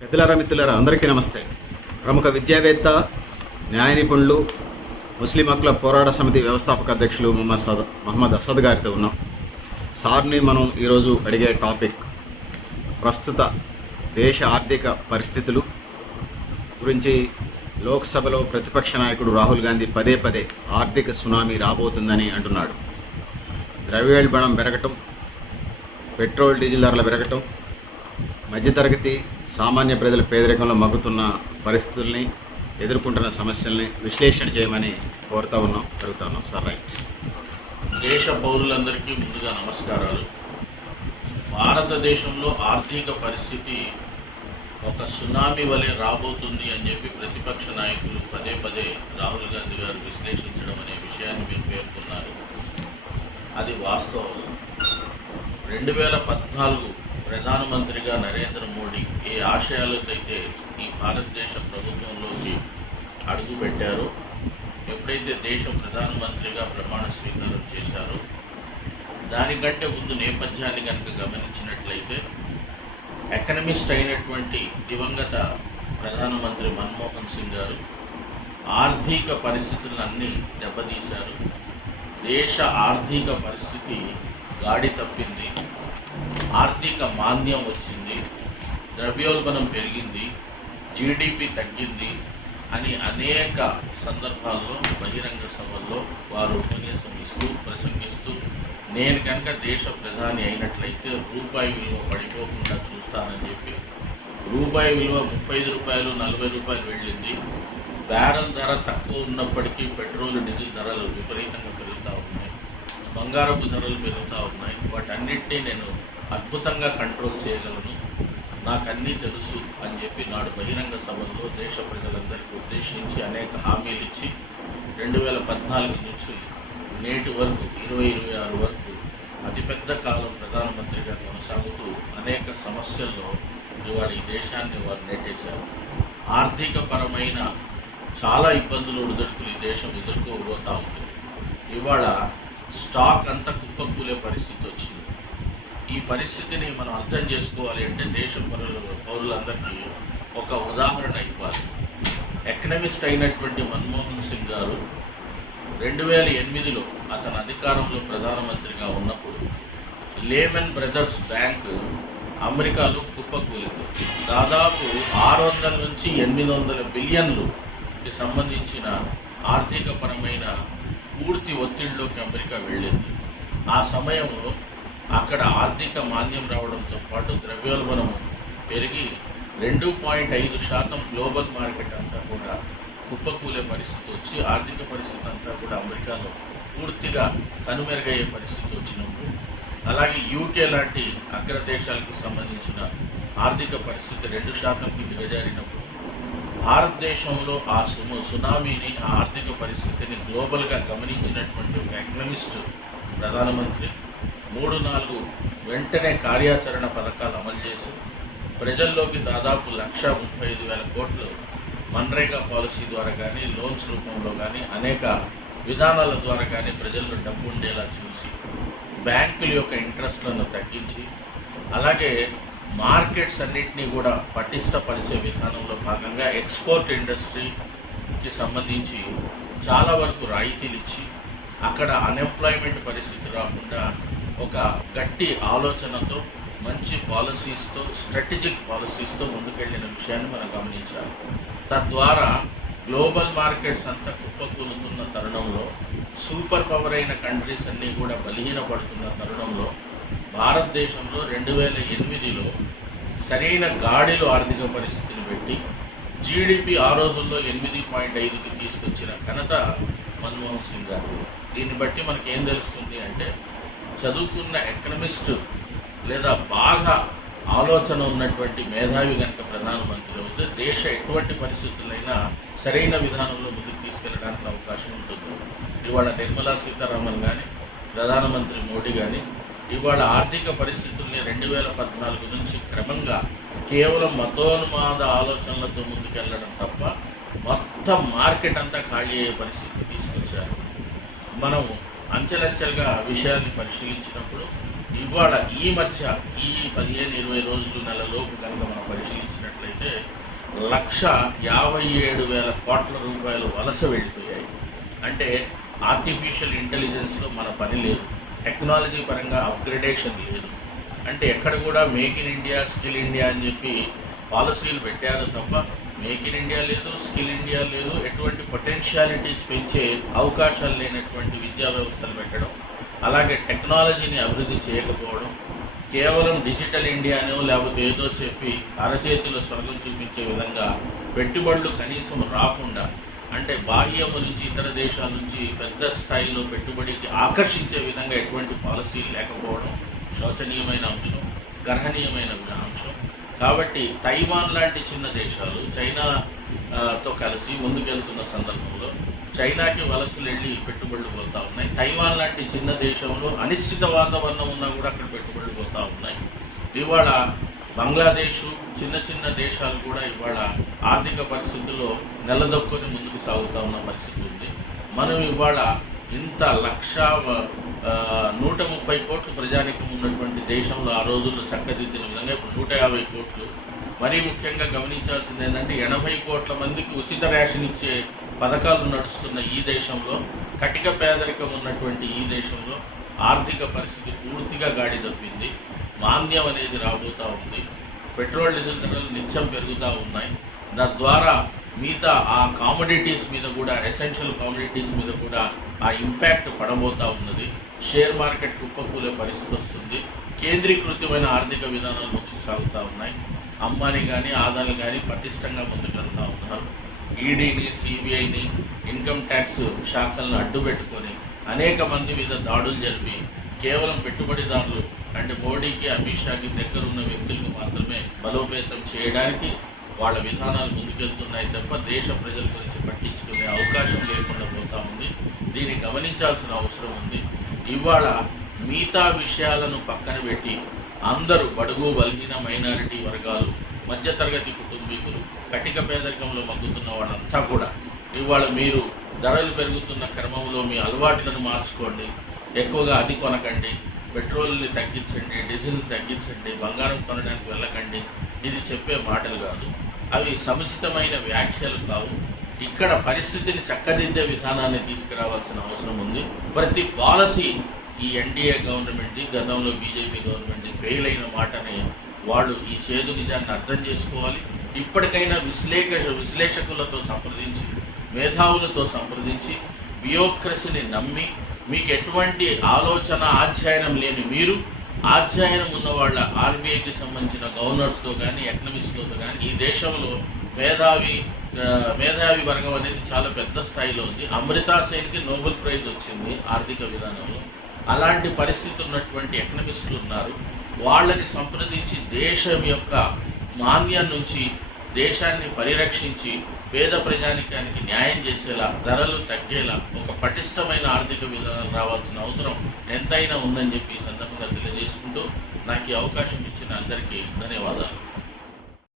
పెద్దలారా మిత్రులారా అందరికీ నమస్తే. ప్రముఖ విద్యావేత్త, న్యాయ నిపుణులు, ముస్లిం హక్కుల పోరాట సమితి వ్యవస్థాపక అధ్యక్షులు మహమ్మద్ అసద్ గారితో ఉన్నాం. సార్ని మనం ఈరోజు అడిగే టాపిక్ ప్రస్తుత దేశ ఆర్థిక పరిస్థితులు గురించి. లోక్సభలో ప్రతిపక్ష నాయకుడు రాహుల్ గాంధీ పదే పదే ఆర్థిక సునామీ రాబోతుందని అంటున్నాడు. ద్రవ్యోల్బణం పెరగటం, పెట్రోల్ డీజిల్ ధరలు పెరగటం, మధ్యతరగతి సామాన్య ప్రజల పేదరికంలో మగ్గుతున్న పరిస్థితుల్ని, ఎదుర్కొంటున్న సమస్యల్ని విశ్లేషణ చేయమని కోరుతా ఉన్నాం, అడుగుతా ఉన్నాం. Sir right. దేశ పౌరులందరికీ ముందుగా నమస్కారాలు. భారతదేశంలో ఆర్థిక పరిస్థితి ఒక సునామీ వలె రాబోతుంది అని చెప్పి ప్రతిపక్ష నాయకులు పదే పదే రాహుల్ గాంధీ గారు విశ్లేషించడం అనే విషయాన్ని మీరు పేర్కొన్నారు. అది వాస్తవం. 2014 ప్రధానమంత్రిగా నరేంద్ర మోడీ ఏ ఆశయాలతో అయితే ఈ భారతదేశ ప్రభుత్వంలోకి అడుగుపెట్టారో, ఎప్పుడైతే దేశ ప్రధానమంత్రిగా ప్రమాణ స్వీకారం చేశారో, దానికంటే ముందు నేపథ్యాన్ని కనుక గమనించినట్లయితే ఎకనమిస్ట్ అయినటువంటి దివంగత ప్రధానమంత్రి మన్మోహన్ సింగ్ గారు ఆర్థిక పరిస్థితులన్నీ దెబ్బతీశారు. దేశ ఆర్థిక పరిస్థితి గాడి తప్పింది, ఆర్థిక మాంద్యం వచ్చింది, ద్రవ్యోల్బణం పెరిగింది, జీడిపి తగ్గింది అని అనేక సందర్భాల్లో బహిరంగ సభల్లో వారు ఉపన్యాసం ఇస్తూ ప్రసంగిస్తూ, నేను కనుక దేశ ప్రధాని అయినట్లయితే రూపాయి విలువ పడిపోకుండా చూస్తానని చెప్పి రూపాయి విలువ 35 రూపాయలు 40 రూపాయలు వెళ్ళింది. బ్యారెల్ ధర తక్కువ ఉన్నప్పటికీ పెట్రోల్ డీజిల్ ధరలు విపరీతంగా పెరుగుతూ ఉన్నాయి, బంగారపు ధరలు పెరుగుతూ ఉన్నాయి. వాటన్నిటినీ నేను అద్భుతంగా కంట్రోల్ చేయగలను, నాకు అన్నీ తెలుసు అని చెప్పి నాడు బహిరంగ సభల్లో దేశ ప్రజలందరికీ ఉద్దేశించి అనేక హామీలు ఇచ్చి 2014 నుంచి నేటి వరకు 2026 వరకు అతిపెద్ద కాలం ప్రధానమంత్రిగా కొనసాగుతూ అనేక సమస్యల్లో ఇవాళ ఈ దేశాన్ని వారు నెట్టేశారు. ఆర్థిక పరమైన చాలా ఇబ్బందులు ఒడిదుడుకులు ఈ దేశం ఎదుర్కోబోతూ ఉంది. ఇవాళ స్టాక్ అంతా కుప్పకూలే పరిస్థితి వచ్చింది. ఈ పరిస్థితిని మనం అర్థం చేసుకోవాలి అంటే దేశ పౌరులందరికీ ఒక ఉదాహరణ ఇవ్వాలి. ఎకనమిస్ట్ అయినటువంటి మన్మోహన్ సింగ్ గారు 2008లో అతను అధికారంలో ప్రధానమంత్రిగా ఉన్నప్పుడు లేమన్ బ్రదర్స్ బ్యాంక్ అమెరికాలో కుప్పకూలింది. దాదాపు 600 నుంచి 800 బిలియన్లుకి సంబంధించిన ఆర్థిక పరమైన పూర్తి ఒత్తిడిలోకి అమెరికా వెళ్ళింది. ఆ సమయంలో అక్కడ ఆర్థిక మాంద్యం రావడంతో పాటు ద్రవ్యోల్బణం పెరిగి 2.5% గ్లోబల్ మార్కెట్ అంతా కూడా కుప్పకూలే పరిస్థితి వచ్చి ఆర్థిక పరిస్థితి అంతా కూడా అమెరికాలో పూర్తిగా కనుమెరుగయ్యే పరిస్థితి వచ్చినప్పుడు, అలాగే యూకే లాంటి అగ్రదేశాలకు సంబంధించిన ఆర్థిక పరిస్థితి 2%కి దిగజారినప్పుడు, భారతదేశంలో ఆ సునామీని, ఆ ఆర్థిక పరిస్థితిని గ్లోబల్గా గమనించినటువంటి ఒక ఎకనమిస్ట్ ప్రధానమంత్రి 3-4 వెంటనే కార్యాచరణ పథకాలు అమలు చేసి ప్రజల్లోకి దాదాపు 1,35,000 కోట్లు మన్రేగా పాలసీ ద్వారా కానీ, లోన్స్ రూపంలో కానీ, అనేక విధానాల ద్వారా కానీ ప్రజల్లో డబ్బు ఉండేలా చూసి బ్యాంకుల యొక్క ఇంట్రెస్ట్లను తగ్గించి, అలాగే మార్కెట్స్ అన్నింటినీ కూడా పటిష్టపరిచే విధానంలో భాగంగా ఎక్స్పోర్ట్ ఇండస్ట్రీకి సంబంధించి చాలా వరకు రాయితీలు ఇచ్చి అక్కడ అన్ఎంప్లాయ్మెంట్ పరిస్థితి రాకుండా ఒక గట్టి ఆలోచనతో, మంచి పాలసీస్తో, స్ట్రాటజిక్ పాలసీస్తో ముందుకెళ్ళిన విషయాన్ని మనం గమనించాలి. తద్వారా గ్లోబల్ మార్కెట్స్ అంతా కుప్పకూలుతున్న తరుణంలో, సూపర్ పవర్ అయిన కంట్రీస్ అన్నీ కూడా బలహీనపడుతున్న తరుణంలో, భారతదేశంలో 2008లో సరైన గాడిలో ఆర్థిక పరిస్థితిని పెట్టి జీడిపి ఆ రోజుల్లో 8.5కి తీసుకొచ్చిన ఘనత మన్మోహన్ సింగ్ గారు. దీన్ని బట్టి మనకేం తెలుస్తుంది అంటే, చదువుకున్న ఎకనమిస్టు లేదా బాగా ఆలోచన ఉన్నటువంటి మేధావి కనుక ప్రధానమంత్రి అవుతే దేశ ఎటువంటి పరిస్థితులైనా సరైన విధానంలో ముందుకు తీసుకెళ్ళడానికి అవకాశం ఉంటుంది. ఇవాళ నిర్మలా సీతారామన్ కానీ, ప్రధానమంత్రి మోడీ కానీ ఇవాళ ఆర్థిక పరిస్థితుల్ని 2014 నుంచి క్రమంగా కేవలం మతోన్మాద ఆలోచనలతో ముందుకెళ్ళడం తప్ప మొత్తం మార్కెట్ అంతా ఖాళీ అయ్యే పరిస్థితి తీసుకొచ్చారు. మనం అంచెలంచెలుగా విషయాన్ని పరిశీలించినప్పుడు ఇవాళ ఈ మధ్య ఈ 15-20 రోజులు నెలలోపు కనుక మనం పరిశీలించినట్లయితే 1,57,000 కోట్ల రూపాయలు వలస వెళ్ళిపోయాయి. అంటే ఆర్టిఫిషియల్ ఇంటెలిజెన్స్లో మన పని లేదు, టెక్నాలజీ పరంగా అప్గ్రేడేషన్ లేదు. అంటే ఎక్కడ కూడా make in India, skill India అని చెప్పి పాలసీలు పెట్టారు తప్ప మేక్ ఇన్ ఇండియా లేదు, స్కిల్ ఇండియా లేదు. ఎటువంటి పొటెన్షియాలిటీస్ పెంచే అవకాశాలు లేనటువంటి విద్యా వ్యవస్థలు పెట్టడం, అలాగే టెక్నాలజీని అభివృద్ధి చేయకపోవడం, కేవలం డిజిటల్ ఇండియానో లేకపోతే ఏదో చెప్పి అరచేతిలో స్వర్గం చూపించే విధంగా పెట్టుబడులు కనీసం రాకుండా, అంటే బాహ్యము నుంచి ఇతర దేశాల నుంచి పెద్ద స్థాయిలో పెట్టుబడికి ఆకర్షించే విధంగా ఎటువంటి పాలసీలు లేకపోవడం శోచనీయమైన అంశం, గర్హనీయమైన అంశం. కాబట్టి తైవాన్ లాంటి చిన్న దేశాలు చైనాతో కలిసి ముందుకెళ్తున్న సందర్భంలో చైనాకి వలసలు వెళ్ళి పెట్టుబడులు పోతూ ఉన్నాయి. తైవాన్ లాంటి చిన్న దేశంలో అనిశ్చిత వాతావరణం ఉన్నా కూడా అక్కడ పెట్టుబడులు పోతూ ఉన్నాయి. ఇవాళ బంగ్లాదేశ్, చిన్న చిన్న దేశాలు కూడా ఇవాళ ఆర్థిక పరిస్థితుల్లో నెలదొక్కుని ముందుకు సాగుతూ ఉన్న పరిస్థితి ఉంది. మనం ఇవాళ ఇంత 130 కోట్లు ప్రజానికం ఉన్నటువంటి దేశంలో ఆ రోజుల్లో చక్కదిద్దిన విధంగా ఇప్పుడు 150 కోట్లు. మరీ ముఖ్యంగా గమనించాల్సింది ఏంటంటే 80 కోట్ల మందికి ఉచిత రేషన్ ఇచ్చే పథకాలు నడుస్తున్న ఈ దేశంలో, కటిక పేదరికం ఉన్నటువంటి ఈ దేశంలో ఆర్థిక పరిస్థితి పూర్తిగా గాడి తప్పింది. మాంద్యం అనేది రాబోతూ ఉంది. పెట్రోల్ డీజిల్ ధరలు నిత్యం పెరుగుతూ ఉన్నాయి. తద్వారా మిగతా ఆ కామోడిటీస్ మీద కూడా, ఎసెన్షియల్ కామోడిటీస్ మీద కూడా ఆ ఇంపాక్ట్ పడబోతూ ఉన్నది. షేర్ మార్కెట్ కుప్పకూలే పరిస్థితి వస్తుంది. కేంద్రీకృతమైన ఆర్థిక విధానాలు ముందుకు సాగుతూ ఉన్నాయి. అంబానీ కానీ ఆదాని కానీ పటిష్టంగా ముందుకెళ్తూ ఉన్నారు. ఈడీని, సిబిఐని, ఇన్కమ్ ట్యాక్స్ శాఖలను అడ్డుపెట్టుకొని అనేక మంది మీద దాడులు జరిపి కేవలం పెట్టుబడిదారులు అంటే మోడీకి, అమిత్ షాకి దగ్గర ఉన్న వ్యక్తులకు మాత్రమే బలోపేతం చేయడానికి వాళ్ళ విధానాలు ముందుకెళ్తున్నాయి తప్ప దేశ ప్రజల గురించి పట్టించుకునే అవకాశం లేకుండా పోతా ఉంది. దీన్ని గమనించాల్సిన అవసరం ఉంది. ఇవాళ మిగతా విషయాలను పక్కన పెట్టి అందరూ బడుగు బలహీన మైనారిటీ వర్గాలు, మధ్యతరగతి కుటుంబీకులు, కటిక పేదరికంలో మగ్గుతున్న వాళ్ళంతా కూడా ఇవాళ మీరు ధరలు పెరుగుతున్న క్రమంలో మీ అలవాట్లను మార్చుకోండి, ఎక్కువగా అది కొనకండి, పెట్రోల్ని తగ్గించండి, డీజిల్ని తగ్గించండి, బంగారం కొనడానికి వెళ్ళకండి. ఇది చెప్పే మాటలు కాదు, అవి సముచితమైన వ్యాఖ్యలు కావు. ఇక్కడ పరిస్థితిని చక్కదిద్దే విధానాన్ని తీసుకురావాల్సిన అవసరం ఉంది. ప్రతి పాలసీ ఈ ఎన్డీఏ గవర్నమెంట్ది, గతంలో బీజేపీ గవర్నమెంట్ది ఫెయిల్ అయిన మాటని వాళ్ళు ఈ చేదు నిజాన్ని అర్థం చేసుకోవాలి. ఇప్పటికైనా విశ్లేషకులతో సంప్రదించి, మేధావులతో సంప్రదించి, బ్యూరోక్రసీని నమ్మి, మీకు ఎటువంటి ఆలోచన ఆధ్యయనం లేని మీరు, ఆధ్యయనం ఉన్న వాళ్ళ ఆర్బీఐకి సంబంధించిన గవర్నర్స్తో కానీ, ఎకనమిస్ట్లతో కానీ ఈ దేశంలో మేధావి వర్గం అనేది చాలా పెద్ద స్థాయిలో ఉంది. అమృతా సేన్కి నోబెల్ ప్రైజ్ వచ్చింది ఆర్థిక విధానంలో. అలాంటి పరిస్థితి ఉన్నటువంటి ఎకనమిస్టులు ఉన్నారు. వాళ్ళని సంప్రదించి దేశం యొక్క మాన్యం నుంచి దేశాన్ని పరిరక్షించి పేద ప్రజానికానికి న్యాయం చేసేలా, ధరలు తగ్గేలా ఒక పటిష్టమైన ఆర్థిక విధానం రావాల్సిన అవసరం ఎంతైనా ఉందని చెప్పి ఈ సందర్భంగా తెలియజేసుకుంటూ నాకు ఈ అవకాశం ఇచ్చిన అందరికీ ధన్యవాదాలు.